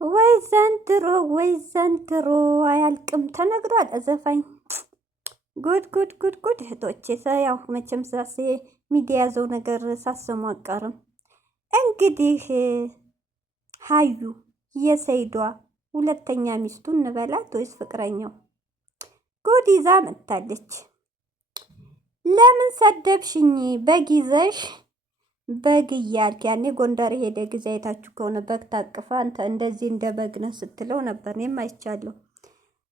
ወይ ዘንድሮ አያልቅም ተነግሯል። ዘፋኝ ጉድ ጉድ ጉድ ጉድ እህቶቼ፣ ያው መቼም ሳሴ ሚዲያ ያዘው ነገር ሳሰሙ አቀርም። እንግዲህ ሀዩ የሰይዷ ሁለተኛ ሚስቱ እንበላት ወይስ ፍቅረኛው ጉድ ይዛ መጥታለች። ለምን ሰደብሽኝ በጊዜሽ በግ እያልክ ያኔ ጎንደር ሄደ ጊዜ አይታችሁ ከሆነ በግ ታቅፋ አንተ እንደዚህ እንደ በግ ነህ ስትለው ነበር። እኔም አይቻለሁ።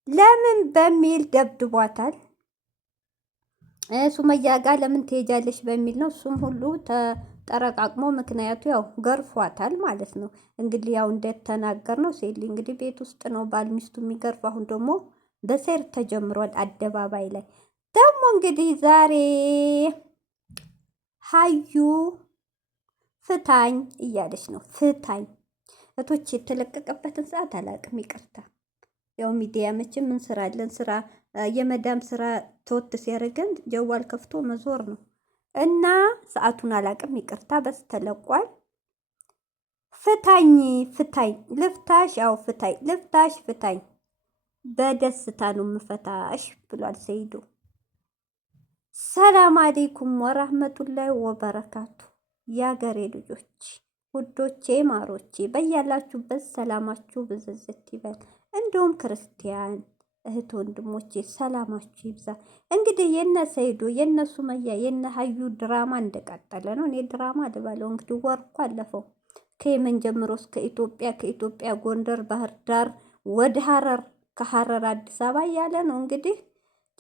ለምን በሚል ደብድቧታል። ሱመያ ጋር ለምን ትሄጃለሽ በሚል ነው። እሱም ሁሉ ተጠረቃቅሞ ምክንያቱ ያው ገርፏታል ማለት ነው። እንግዲህ ያው እንደተናገር ነው ሴሊ እንግዲህ ቤት ውስጥ ነው ባል ሚስቱ የሚገርፍ። አሁን ደግሞ በሴር ተጀምሯል አደባባይ ላይ ደግሞ እንግዲህ ዛሬ ሀዩ ፍታኝ እያለች ነው። ፍታኝ እቶች የተለቀቀበትን ሰዓት አላቅም፣ ይቅርታ። ያው ሚዲያ መቼም ምን ስራ አለን? ስራ የመዳም ስራ ተወት ሲያደርገን ጀዋል ከፍቶ መዞር ነው እና ሰዓቱን አላቅም፣ ይቅርታ። በስ ተለቋል። ፍታኝ ፍታኝ፣ ልፍታሽ፣ ያው ፍታኝ፣ ልፍታሽ፣ ፍታኝ፣ በደስታ ነው ምፈታሽ ብሏል ሰይዶ። ሰላም አለይኩም ወራህመቱላሂ ወበረካቱ። የአገሬ ልጆች ውዶቼ ማሮቼ በያላችሁበት ሰላማችሁ ብዝዝት ይበል። እንዲሁም ክርስቲያን እህት ወንድሞቼ ሰላማችሁ ይብዛ። እንግዲህ የነ ሰይዶ የነ ሱመያ የነ ሀዩ ድራማ እንደቀጠለ ነው። እኔ ድራማ ልበለው እንግዲህ ወርኩ አለፈው። ከየመን ጀምሮ እስከ ኢትዮጵያ፣ ከኢትዮጵያ ጎንደር፣ ባህር ዳር ወደ ሀረር፣ ከሀረር አዲስ አበባ እያለ ነው እንግዲህ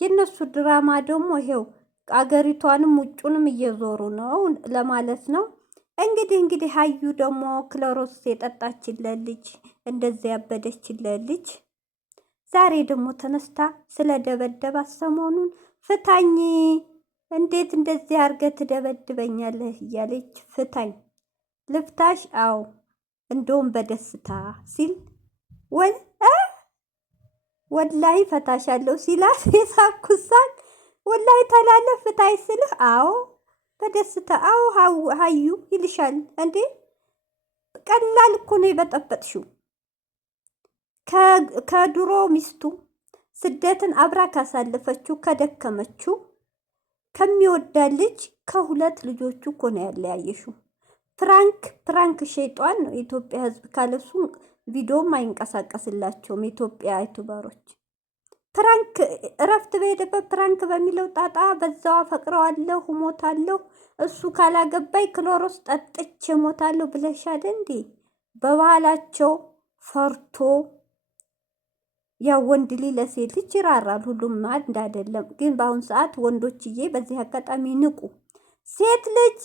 የነሱ ድራማ ደግሞ ይሄው አገሪቷንም ውጩንም እየዞሩ ነው ለማለት ነው። እንግዲህ ሀዩ ደግሞ ክሎሮስ የጠጣችለት ልጅ እንደዚያ ያበደችለት ልጅ ዛሬ ደግሞ ተነስታ ስለደበደባት ሰሞኑን ፍታኝ፣ እንዴት እንደዚህ አድርገህ ትደበድበኛለህ እያለች ፍታኝ፣ ልፍታሽ፣ አዎ እንደውም በደስታ ሲል ወላይ ፈታሻለሁ ሲላት የሳኩሳት ወላይ ተላለፍ ፍታይ ስልህ አዎ በደስታ አዎ ሀዩ ይልሻል እንዴ። ቀላል እኮ ነው የበጠበጥሽው። ከድሮ ሚስቱ ስደትን አብራ ካሳለፈችው ከደከመችው ከሚወዳ ልጅ ከሁለት ልጆቹ እኮ ነው ያለያየሽው። ፕራንክ ሸይጧን ነው። የኢትዮጵያ ሕዝብ ካለሱ ቪዲዮም አይንቀሳቀስላቸውም። የኢትዮጵያ ዩቱበሮች ፕራንክ እረፍት በሄደበት ፕራንክ በሚለው ጣጣ በዛው አፈቅረዋለሁ ሞታለሁ፣ እሱ ካላገባይ ክሎሮስ ጠጥቼ ሞታለሁ ብለሻል እንዴ? በባህላቸው ፈርቶ ያው ወንድ ልጅ ለሴት ልጅ ይራራል። ሁሉም አንድ አይደለም። ግን በአሁን ሰዓት ወንዶችዬ በዚህ አጋጣሚ ንቁ። ሴት ልጅ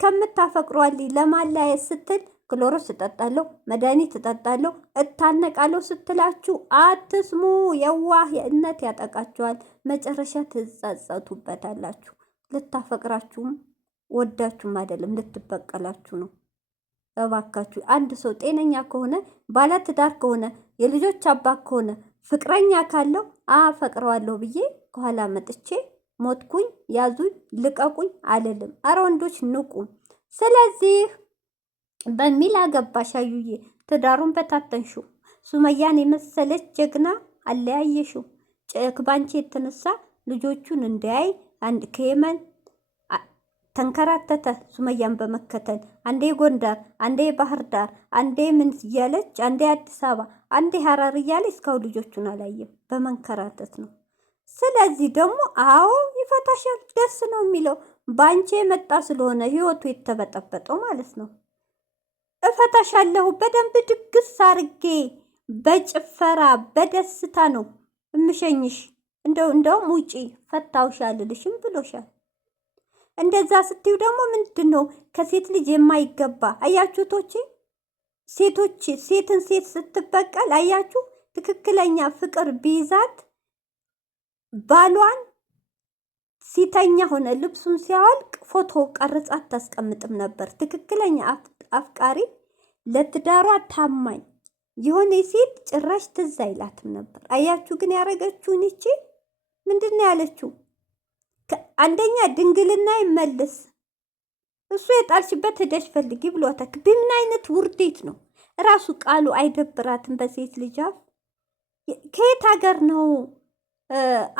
ከምታፈቅሯል ለማላየት ስትል ክሎሮስ እጠጣለሁ፣ መድኃኒት እጠጣለሁ፣ እታነቃለሁ ስትላችሁ አትስሙ። የዋህነት ያጠቃችኋል። መጨረሻ ትጸጸቱበታላችሁ። ልታፈቅራችሁም ወዳችሁም አይደለም ልትበቀላችሁ ነው። እባካችሁ አንድ ሰው ጤነኛ ከሆነ ባለትዳር ከሆነ የልጆች አባት ከሆነ ፍቅረኛ ካለው አፈቅረዋለሁ ብዬ ከኋላ መጥቼ ሞትኩኝ፣ ያዙኝ፣ ልቀቁኝ አልልም። አረ ወንዶች ንቁ። ስለዚህ በሚል አገባሽ አዩዬ፣ ትዳሩን በታተንሹ። ሱመያን የመሰለች ጀግና አለያየሽው። ባንቺ የተነሳ ልጆቹን እንዳያይ አንድ ከየመን ተንከራተተ። ሱመያን በመከተል አንዴ ጎንደር፣ አንዴ ባህር ዳር፣ አንዴ ምን እያለች አንዴ አዲስ አበባ፣ አንዴ ሀረር እያለ እስካሁን ልጆቹን አላየም። በመንከራተት ነው። ስለዚህ ደግሞ አዎ ይፈታሻል። ደስ ነው የሚለው ባንቺ የመጣ ስለሆነ ህይወቱ የተበጠበጠው ማለት ነው። እፈታሻለሁ በደንብ ድግስ አርጌ በጭፈራ በደስታ ነው እምሸኝሽ። እንደውም ውጪ ፈታውሽ አልልሽም ብሎሻል። እንደዛ ስትዩ ደግሞ ምንድን ነው ከሴት ልጅ የማይገባ አያችሁቶቼ? ሴትን ሴት ስትበቀል አያችሁ። ትክክለኛ ፍቅር ቢይዛት ባሏን ሲተኛ ሆነ ልብሱን ሲያወልቅ ፎቶ ቀርጻ አታስቀምጥም ነበር። ትክክለኛ አፍቃሪ ለትዳሯ ታማኝ የሆነ ሴት ጭራሽ ትዝ አይላትም ነበር። አያችሁ ግን ያረገችውን ይቺ ምንድን ነው ያለችው? አንደኛ ድንግልና ይመልስ፣ እሱ የጣልሽበት ሄደሽ ፈልጊ ብሏታል። በምን አይነት ውርዴት ነው ራሱ ቃሉ አይደብራትም? በሴት ልጅ አፍ ከየት ሀገር ነው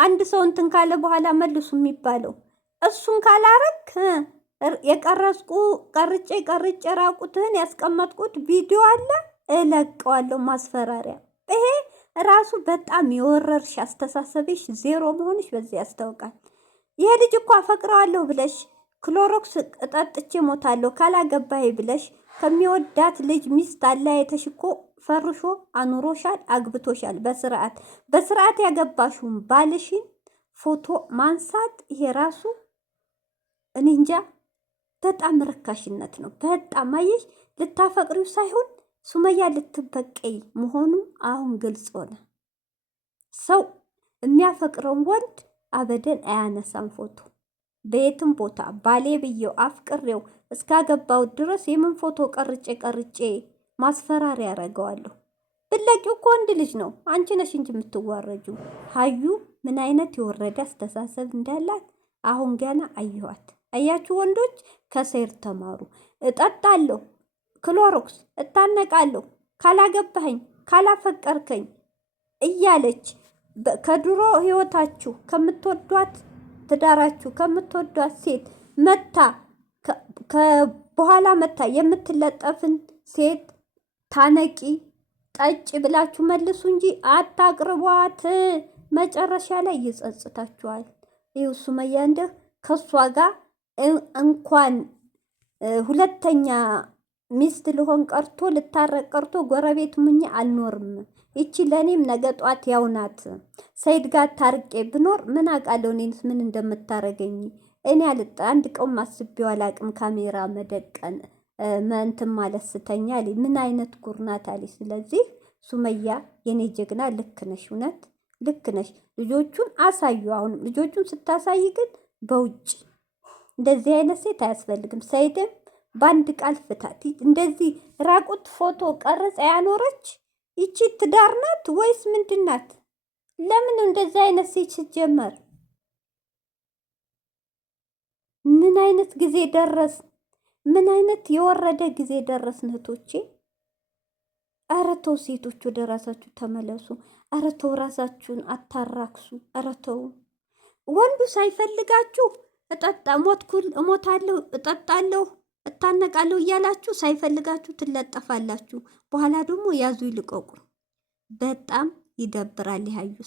አንድ ሰው እንትን ካለ በኋላ መልሱ የሚባለው? እሱን ካላረክ የቀረጽኩ ቀርጬ ራቁትህን ያስቀመጥኩት ቪዲዮ አለ እለቀዋለሁ። ማስፈራሪያ። ይሄ ራሱ በጣም የወረርሽ አስተሳሰብሽ ዜሮ መሆንሽ በዚህ ያስታውቃል። ይሄ ልጅ እኮ አፈቅረዋለሁ ብለሽ ክሎሮክስ ጠጥቼ ሞታለሁ ካላገባይ ብለሽ ከሚወዳት ልጅ ሚስት አለያይተሽ እኮ ፈርሾ አኑሮሻል፣ አግብቶሻል። በስርዓት ያገባሽውን ባልሽን ፎቶ ማንሳት ይሄ ራሱ እኔ እንጃ በጣም ርካሽነት ነው። በጣም አየሽ፣ ልታፈቅሪው ሳይሆን ሱመያ ልትበቀይ መሆኑ አሁን ግልጽ ሆነ። ሰው የሚያፈቅረውን ወንድ አበደን አያነሳም ፎቶ በየትም ቦታ። ባሌ ብዬው አፍቅሬው እስካገባው ድረስ የምን ፎቶ ቀርጬ ማስፈራሪያ ያደርገዋለሁ። ብለቂው እኮ ወንድ ልጅ ነው። አንቺ ነሽ እንጂ የምትዋረጁ። ሀዩ ምን አይነት የወረደ አስተሳሰብ እንዳላት አሁን ገና አየኋት። አያችሁ ወንዶች ከሰይር ተማሩ። እጠጣለሁ ክሎሮክስ እታነቃለሁ ካላገባኸኝ ካላፈቀርከኝ እያለች ከድሮ ህይወታችሁ ከምትወዷት ትዳራችሁ ከምትወዷት ሴት መታ በኋላ መታ የምትለጠፍን ሴት ታነቂ ጠጭ ብላችሁ መልሱ እንጂ አታቅርቧት። መጨረሻ ላይ ይጸጽታችኋል። ይኸው ሱመያ እንደ ከሷ ጋር እንኳን ሁለተኛ ሚስት ልሆን ቀርቶ ልታረቅ ቀርቶ ጎረቤት ሙኝ አልኖርም። ይቺ ለኔም ነገ ጧት ያው ናት። ሰይድ ጋር ታርቄ ብኖር ምን አውቃለሁ እኔንስ ምን እንደምታረገኝ። እኔ አንድ ቀን ማስቤው አላቅም። ካሜራ መደቀን እንትን ማለት ስተኛ ምን አይነት ጉርናት አለች። ስለዚህ ሱመያ የኔ ጀግና ልክ ነሽ፣ እውነት ልክ ነሽ። ልጆቹን አሳዩ። አሁን ልጆቹን ስታሳይ ግን በውጭ እንደዚህ አይነት ሴት አያስፈልግም። ሰይድም በአንድ ቃል ፍታት። እንደዚህ ራቁት ፎቶ ቀርጻ ያኖረች ይቺ ትዳር ናት ወይስ ምንድን ናት? ለምን እንደዚህ አይነት ሴት ሲጀመር? ምን አይነት ጊዜ ደረስ? ምን አይነት የወረደ ጊዜ ደረስን እህቶቼ? ኧረ ተው ሴቶች ወደ ራሳችሁ ተመለሱ። ኧረ ተው ራሳችሁን አታራክሱ። ኧረ ተው ወንዱ ሳይፈልጋችሁ እሞታለሁ እጠጣለሁ እታነቃለሁ እያላችሁ ሳይፈልጋችሁ ትለጠፋላችሁ። በኋላ ደግሞ ያዙ ይልቀቁ። በጣም ይደብራል። ያዩስ